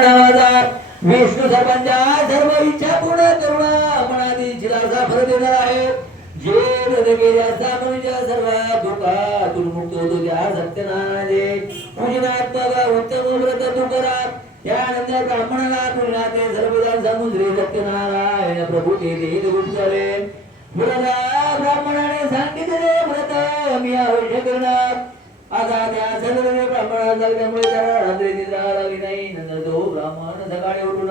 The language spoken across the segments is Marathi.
नावाचा विष्णू सर्वांच्या सर्व इच्छा पूर्ण करुणा मनादी जिलासा फरक देणार आहे. जे सर्व दुःखातून मुक्त होतो त्या सत्यनारायणाचे पूजनात्मक उत्तम व्रत करा. त्यानंतर ब्राह्मणाला पूजनाचे सर्वजण सांगून श्री सत्यनारायण प्रभू ते देह गुप्तरे व्रता ब्राह्मणाने सांगितले व्रत मी अवश्य करणार. आता त्या सर्व ब्राह्मणाला लागल्यामुळे त्याला रात्री ब्राह्मण सकाळी उठून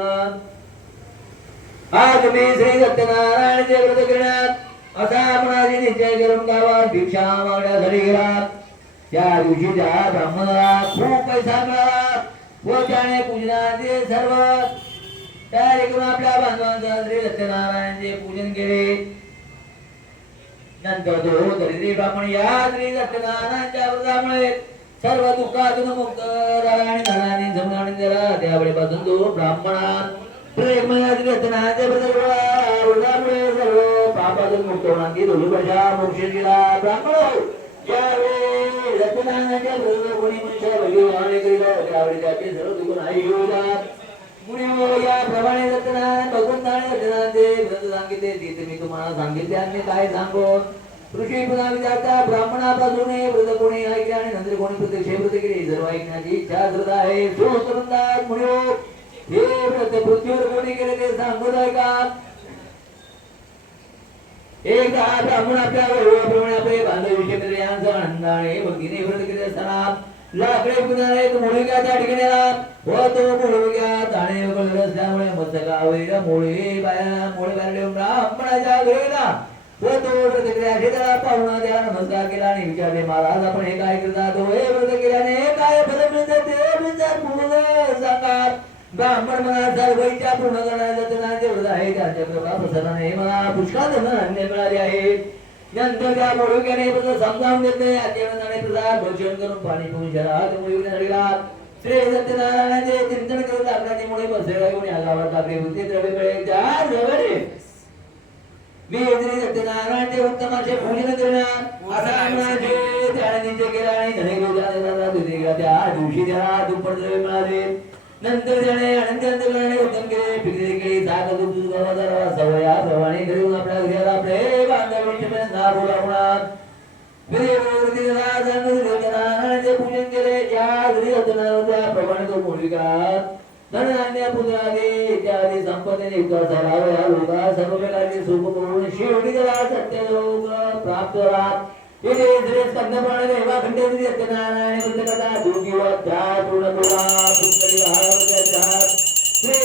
आज मी श्री सत्यनारायणचे व्रत करण्यात असा आपणाची निश्चय करून गावात भिक्षा मागण्यासाठी गेला त्या दिवशी त्या ब्राह्मणाला खूप पैसा मिळाला. व त्याने पूजनाचे सर्व. तयारी करून आपल्या बांधवांचा श्री सत्यनारायणचे पूजन केले. नंतर तो दरिद्री ब्राह्मण या श्री सत्यनारायणच्या व्रतामुळे सर्व दुःखातून मुक्त तो ब्राह्मणा प्रेमया श्री सत्यनारायणच्या सर्व पापातून मुक्त होणार की दोन्ही वर्षा मोक्ष ब्राह्मण ज्यावेळी कोणी मनुष्य त्यावेळी त्याचे सर्व मुळे भगवंताने सांगितले ते मी तुम्हाला सांगितले आणि काय सांगो ऋषी पुन्हा विचारता ब्राह्मणापासून हे व्रत कोणी ऐकले आणि नंतर कोणी प्रत्यक्ष व्रत केले सर्व ऐकण्याची इच्छा श्रद्धा आहे हे व्रत पृथ्वीवर कोणी केले ते सांगत आहे का? एकदा ब्राह्मण आपल्या वैभवाप्रमाणे आपले बांधव विषय केले यांचा आनंदाने भक्तीने व्रत केले असताना लाकडे पुन्हा एक मुळग्या त्या ठिकाणी व तो मुळग्या ताणे वगैरे असल्यामुळे मस्तकावर मुळे बाया मुळे बाहेर ब्राह्मणाच्या गेला व तो व्रत केल्याने त्याला पाहुणा त्या नमस्कार केला आणि विचारले महाराज आपण हे काय करतात ब्राह्मण म्हणा सर्व पूर्ण करण्याचा सत्यनारायणचे तेवढं आहे. त्यांच्या कृपा प्रसन्नाने मला पुष्कळ धन मिळाले आहे नंतर त्या मोडुक्याने समजावून घेतले आज्ञाने तुझा भक्षण करून पाणी पिऊन शहरात मोडुक्याला श्री सत्यनारायणाचे चिंतन करत घेऊन या गावात आपले बुद्धी द्रव्य मिळेल त्या मी श्री करणार असा त्याने निश्चय केला आणि धने त्या दिवशी त्याला दुप्पट द्रव्य मिळाले. नंतर त्याने अनंत उत्तम केले पिकले केली सात रवा सवया आपल्या आपले बांधव ना पूजन केले. या घरी प्रमाणे तो मुलगा धनधान्य पुत्राने इत्यादी संपत्तीने युक्त झाला या लोका सर्व प्रकारचे सुख करून शेवटी त्याला सत्य लोक प्राप्त झाला ఇది స్కందమాణి ఖండేది సత్యనారాయణ కృత కథ జోగి ధ్యాన పూర్ణ శ్రీ